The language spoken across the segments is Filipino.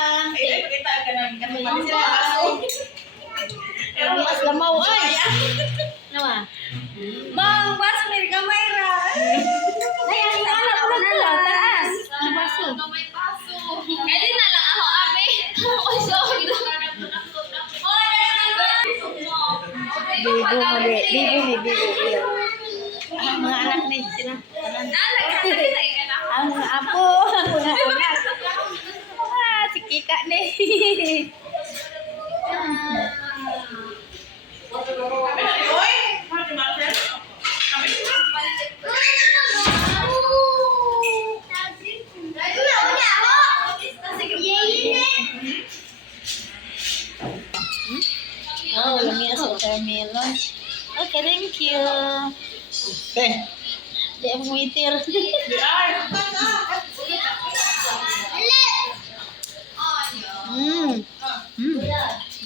Ay, pakita ka na. Kapag sila aso. Mas lamaw ay. Nawa. Mang, baso may gamay ra. Ay, ang anak ko na taas. Ang baso. Gamay paso. Kaya na lang ako, abe. Ako sorry. Bibo mali. Bibo may bibo. Ang mga anak ni sila. Ang mga apo. Ang mga anak. Si Kika ni. Oy! Mati Marcel. Oh, lamia sa watermelon. Okay, thank you. Di ako muitir.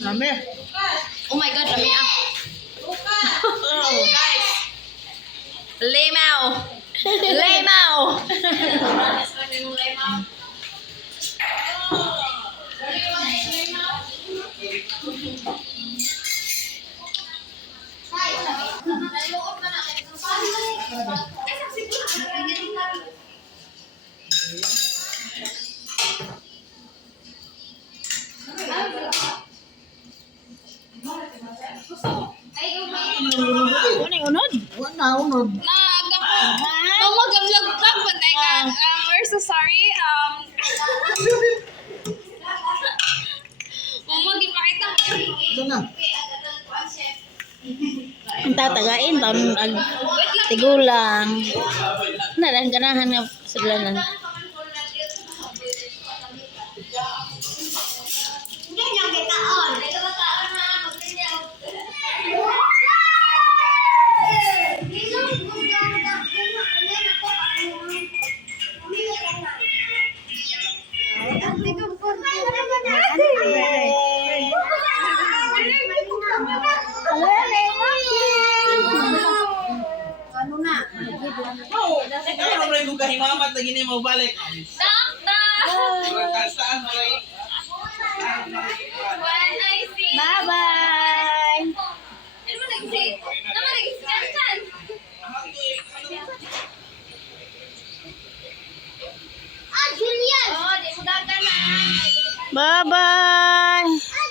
Lami. Oh my God, lami ah. Lamaw. Lamaw. Ano yung unod? Wala unod. Vlog but we're so sorry. Mama, gipakita mo. Ang tatagain, tigulang. Nalang ganahan nga sulanan. Ano na? Ano rin kung kahimamat lagi niya mau balik? Kastaan mo rin. When I see. Bye-bye! Ano mo nag-see? Ano mo nag-see? Chan. Julian! Oh, di mo dagan na. Bye-bye!